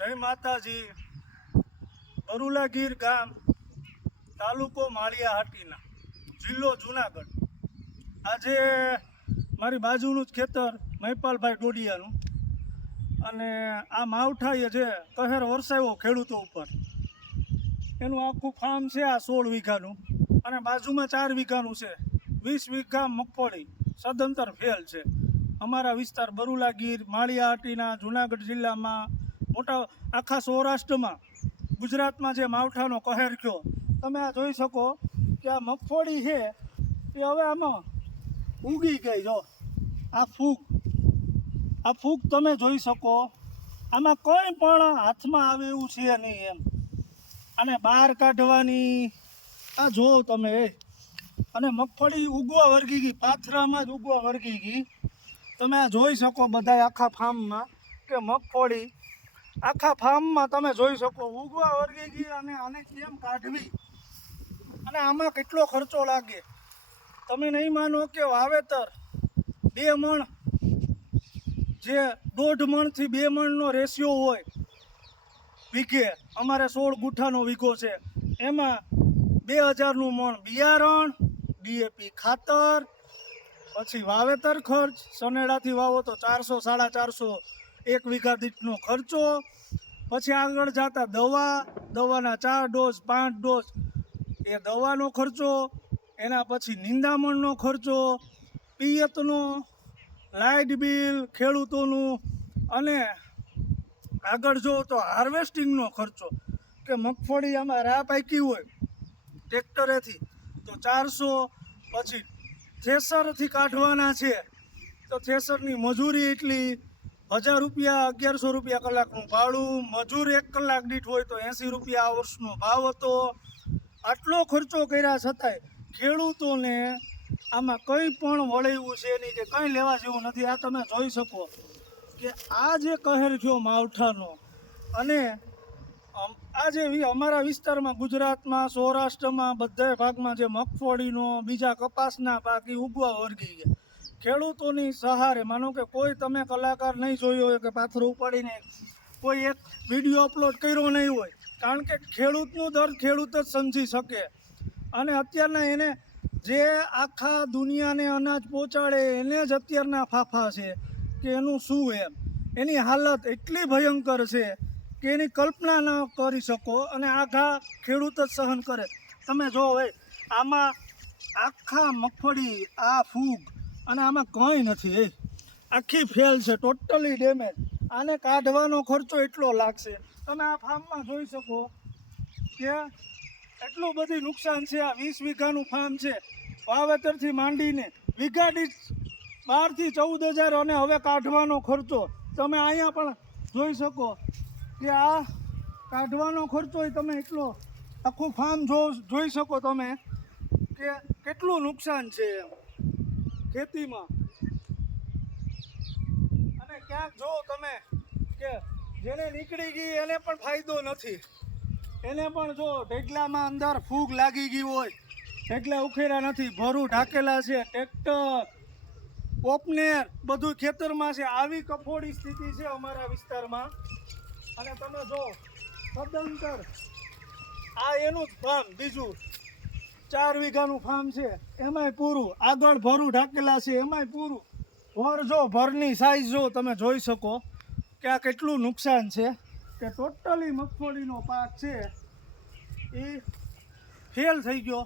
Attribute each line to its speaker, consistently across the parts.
Speaker 1: જય માતાજી. બરુલા ગીર ગામ, તાલુકો માળિયા હાટીના, જિલ્લો જુનાગઢ. આજે મારી બાજુનું જ ખેતર મહિપાલભાઈ ડોડિયાનું. અને આ માવઠાએ જે કહેર વરસાવ્યો ખેડૂતો ઉપર. એનું આખું ફાર્મ છે આ સોળ વીઘાનું. અને બાજુમાં ચાર વીઘાનું છે. વીસ વીઘા મગફળી, સદંતર ફેલ છે. અમારા વિસ્તાર બરુલા ગીર માળિયાહાટીના જુનાગઢ જિલ્લામાં મોટા આખા સૌરાષ્ટ્રમાં ગુજરાતમાં જે માવઠાનો કહેર થયો, તમે આ જોઈ શકો કે આ મગફળી છે, એ હવે આમાં ઉગી ગઈ, જો. આ ફૂગ આ ફૂગ તમે જોઈ શકો, આમાં કોઈ પણ હાથમાં આવે એવું છે નહીં એમ. અને બહાર કાઢવાની, આ જો તમે. અને મગફળી ઉગવા વર્ગી ગઈ, પાથરામાં જ ઉગવા વર્ગી ગઈ. તમે આ જોઈ શકો બધા આખા ફાર્મમાં કે મગફળી આખા ફાર્મમાં તમે જોઈ શકો, ઉગવા વર્ગી ગઈ અને આને કેમ કાઢવી? અને આમાં કેટલો ખર્ચો લાગે? તમે નહીં માનો કે વાવેતર બે મણ, જે દોઢ મણથી બે મણનો રેશિયો હોય, વીઘે. અમારે સોળ ગુઠ્ઠાનો વીઘો છે. એમાં બે હજારનું મણ બિયારણ ડીએપી ખાતર, પછી વાવેતર ખર્ચ. સનેડાથી વાવો તો ચારસો, સાડા ચારસો એક વીઘા દીઠનો ખર્ચો. પછી આગળ જતા દવા, દવાના ચાર ડોઝ, પાંચ ડોઝ. એ દવાનો ખર્ચો, એના પછી નિંદામણનો ખર્ચો, પિયતનો લાઇટ બિલ, ખેડૂતોનું અને આગળ જો તો હાર્વેસ્ટિંગનો ખર્ચો, કે મગફળી આમાં રાહ પાકી હોય ટ્રેક્ટરેથી તો ચારસો, પછી થ્રેસરથી કાઢવાના છે. તો થ્રેસરની મજૂરી એટલી હજાર રૂપિયા, અગિયારસો રૂપિયા કલાકનું ભાડું, મજૂર એક કલાક દીઠ હોય તો એંસી રૂપિયા આ વર્ષનો ભાવ હતો. આટલો ખર્ચો કર્યા છતાંય ખેડૂતોને આમાં કંઈ પણ વળેવું છે નહીં કે કંઈ લેવા જેવું નથી. આ તમે જોઈ શકો કે આ જે કહેર થયો માવઠાનો અને આજે અમારા વિસ્તારમાં ગુજરાતમાં, સૌરાષ્ટ્રમાં, બધા ભાગમાં જે મગફળીનો, બીજા કપાસના પાક એ ઉગવા વર્ગી ગયા. ખેડૂતોની સહારે, માનો કે કોઈ તમે કલાકાર નહીં જોયો હોય કે પાથરું ઉપાડીને કોઈ એક વીડિયો અપલોડ કર્યો નહીં હોય, કારણ કે ખેડૂતનું દર ખેડૂત જ સમજી શકે. અને અત્યારના એને જે આખા દુનિયાને અનાજ પહોંચાડે, એને જ અત્યારના ફાફા છે કે એનું શું એમ? એની હાલત એટલી ભયંકર છે કે એની કલ્પના ન કરી શકો અને આઘા ખેડૂત જ સહન કરે. તમે જો ભાઈ આમાં આખા મગફળી, આ ફૂગ અને આમાં કંઈ નથી આખી ફેલ છે, ટોટલી ડેમેજ. આને કાઢવાનો ખર્ચો એટલો લાગશે. તમે આ ફાર્મમાં જોઈ શકો કે એટલું બધું નુકસાન છે, આ વીસ વીઘાનું ફાર્મ છે. વાવેતરથી માંડીને વીઘા દીઠ બારથી ચૌદ હજાર અને હવે કાઢવાનો ખર્ચો. તમે અહીંયા પણ જોઈ શકો કે આ કાઢવાનો ખર્ચો તમે એટલો આખું ફાર્મ જો, જોઈ શકો તમે કે કેટલું નુકસાન છે એમ. ખેતીમાં. અને ક્યાંક જો તમે કે જેને નીકળી ગઈ એને પણ ફાયદો નથી. એને પણ જો ઢેકલામાં અંદર ફૂગ લાગી ગઈ હોય ઢેકલા ઉખેરા નથી. ભરું ઢાકેલા છે, ટ્રેક્ટર ઓપનેર બધું ખેતરમાં છે. આવી કફોડી સ્થિતિ છે અમારા વિસ્તારમાં. અને તમે જો સદંતર આ એનું જ ફાર્મ બીજું ચાર વીઘાનું ફાર્મ છે, એમાંય પૂરું. આગળ ભરું ઢાકેલા છે, એમાંય પૂરું. ભર જો, ભરની સાઈઝ જો તમે જોઈ શકો કે આ કેટલું નુકસાન છે, કે ટોટલી મગફળીનો પાક છે, એ ફેલ થઈ ગયો.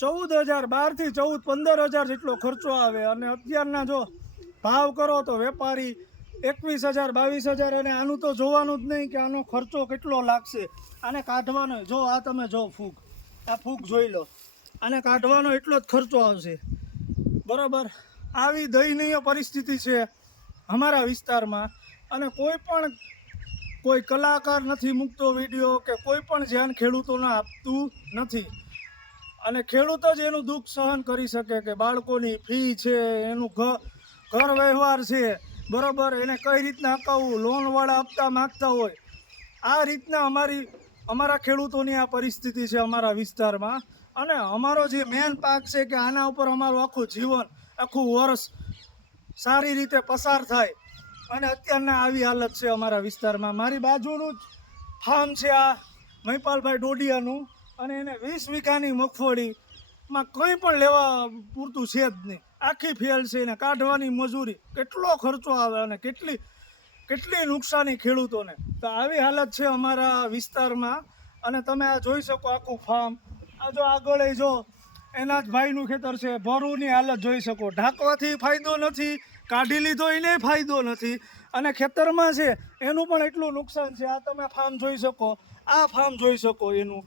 Speaker 1: ચૌદ હજાર બારથી ચૌદ પંદર હજાર જેટલો ખર્ચો આવે અને અત્યારના જો ભાવ કરો તો વેપારી એકવીસ હજાર, બાવીસ હજાર અને આનું તો જોવાનું જ નહીં કે આનો ખર્ચો કેટલો લાગશે. આને કાઢવાનો જો આ તમે જો ફૂગ. આ ફૂગ જોઈ લો. આને કાઢવાનો એટલો જ ખર્ચો આવશે. બરાબર? આવી દયનીય પરિસ્થિતિ છે અમારા વિસ્તારમાં. અને કોઈ પણ કોઈ કલાકાર નથી મૂકતો વીડિયો કે કોઈ પણ ધ્યાન ખેડૂતોને આપતું નથી. અને ખેડૂત જ એનું દુઃખ સહન કરી શકે કે બાળકોની ફી છે, એનું ઘર ઘર વ્યવહાર છે. બરાબર? એને કઈ રીતના અપાવવું લોનવાળા હપ્તા માગતા હોય. આ રીતના અમારી અમારા ખેડૂતોની આ પરિસ્થિતિ છે અમારા વિસ્તારમાં. અને અમારો જે મેન પાક છે કે આના ઉપર અમારું આખું જીવન, આખું વર્ષ સારી રીતે પસાર થાય. અને અત્યારના આવી હાલત છે અમારા વિસ્તારમાં. મારી બાજુનું જ ફાર્મ છે આ મહિપાલભાઈ ડોડિયાનું. અને એને વીસ વીઘાની મગફળીમાં કંઈ પણ લેવા પૂરતું છે જ નહીં. આખી ફેલ છે એને કાઢવાની મજૂરી. કેટલો ખર્ચો આવે અને કેટલી કેટલી નુકસાની ખેડૂતોને? તો આવી હાલત છે અમારા વિસ્તારમાં. અને તમે આ જોઈ શકો આખું ફાર્મ આ જો આગળ જો એના જ ભાઈનું ખેતર છે, ભરૂની હાલત જોઈ શકો. ઢાંકવાથી ફાયદો નથી, કાઢી લીધો એને ફાયદો નથી. અને ખેતરમાં છે, એનું પણ એટલું નુકસાન છે, આ તમે ફાર્મ જોઈ શકો. આ ફાર્મ જોઈ શકો એનું.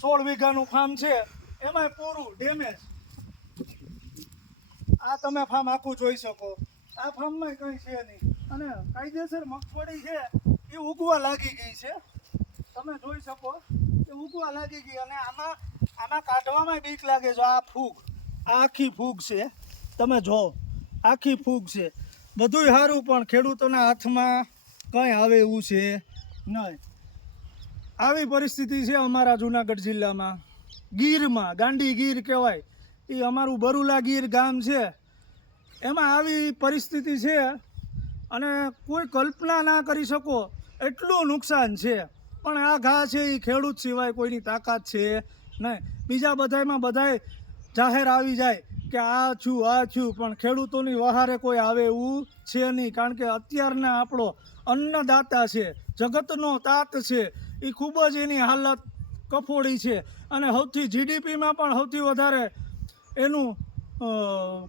Speaker 1: સોળ વીઘાનું ફાર્મ છે, એમાંય પૂરું ડેમેજ આ તમે ફાર્મ આખું જોઈ શકો. આ ફાર્મમાં કંઈ છે નહીં. અને કાયદેસર મગફળી છે એ ઉગવા લાગી ગઈ છે. તમે જોઈ શકો, એ ઉગવા લાગી ગઈ અને આમાં આમાં કાઢવામાં બીક લાગે છે. આ ફૂગ, આ આખી ફૂગ છે. તમે જો, આખી ફૂગ છે. બધુંય સારું, પણ ખેડૂતોના હાથમાં કંઈ આવે એવું છે નહીં. આવી પરિસ્થિતિ છે અમારા જુનાગઢ જિલ્લામાં. ગીરમાં, ગાંડી ગીર કહેવાય. એ અમારું બરુલા ગીર ગામ છે. એમાં આવી પરિસ્થિતિ છે અને કોઈ કલ્પના ના કરી શકો, એટલું નુકસાન છે. પણ આ ઘા છે એ ખેડૂત સિવાય કોઈની તાકાત છે નહીં. બીજા બધામાં બધાય જાહેર આવી જાય કે આ છું આ છું, પણ ખેડૂતોની વહારે કોઈ આવે એવું છે નહીં. કારણ કે અત્યારના આપણો અન્નદાતા છે, જગતનો તાત છે એ ખૂબ જ એની હાલત કફોડી છે. અને સૌથી જીડીપીમાં પણ સૌથી વધારે એનું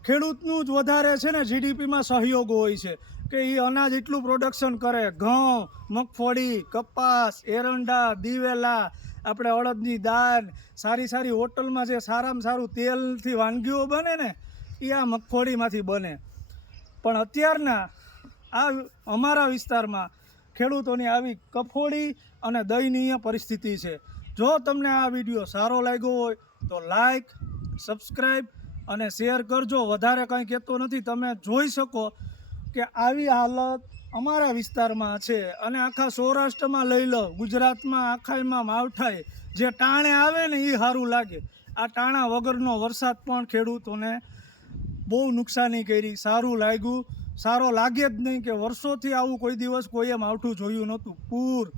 Speaker 1: ખેડૂતનું જ વધારે છે ને, જીડીપીમાં સહયોગ હોય છે. કે એ અનાજ એટલું પ્રોડક્શન કરે. ઘઉં, મગફળી, કપાસ, એરંડા, દિવેલા, આપણે અડદની દાળ, સારી સારી હોટલમાં જે સારામાં સારું તેલથી વાનગીઓ બને ને એ આ મગફળીમાંથી બને. પણ અત્યારના આ અમારા વિસ્તારમાં ખેડૂતોની આવી કફોડી અને દયનીય પરિસ્થિતિ છે. જો તમને આ વીડિયો સારો લાગ્યો હોય, તો લાઈક સબસ્ક્રાઈબ અને શેર કરજો. વધારે કંઈ કહેતો નથી. તમે જોઈ શકો કે આવી હાલત અમારા વિસ્તારમાં છે. અને આખા સૌરાષ્ટ્રમાં લઈ લો, ગુજરાતમાં આખાઈમાં માવઠાએ જે ટાણે આવે ને એ સારું લાગે. આ ટાણા વગરનો વરસાદ પણ ખેડૂતોને બહુ નુકસાની કરી. સારું લાગ્યું. સારો લાગે જ નહીં કે વર્ષોથી આવું કોઈ દિવસ કોઈએ માવઠું જોયું નહોતું. પૂર.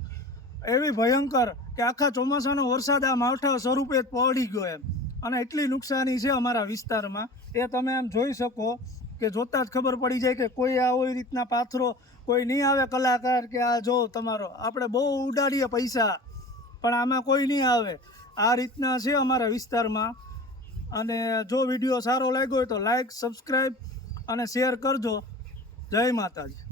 Speaker 1: એવી ભયંકર કે આખા ચોમાસાનો વરસાદ આ માવઠા સ્વરૂપે પડી ગયો એમ. અને એટલી નુકસાની છે અમારા વિસ્તારમાં. એ તમે આમ જોઈ શકો. કે જોતાં જ ખબર પડી જાય કે કોઈ આ હોય રીતના પાથરો, કોઈ નહીં આવે કલાકાર કે આ જો તમારો. આપણે બહુ ઉડાડીએ પૈસા, પણ આમાં કોઈ નહીં આવે. આ રીતના છે અમારા વિસ્તારમાં. અને જો વીડિયો સારો લાગ્યો હોય તો લાઈક સબસ્ક્રાઈબ અને શેર કરજો. જય માતાજી.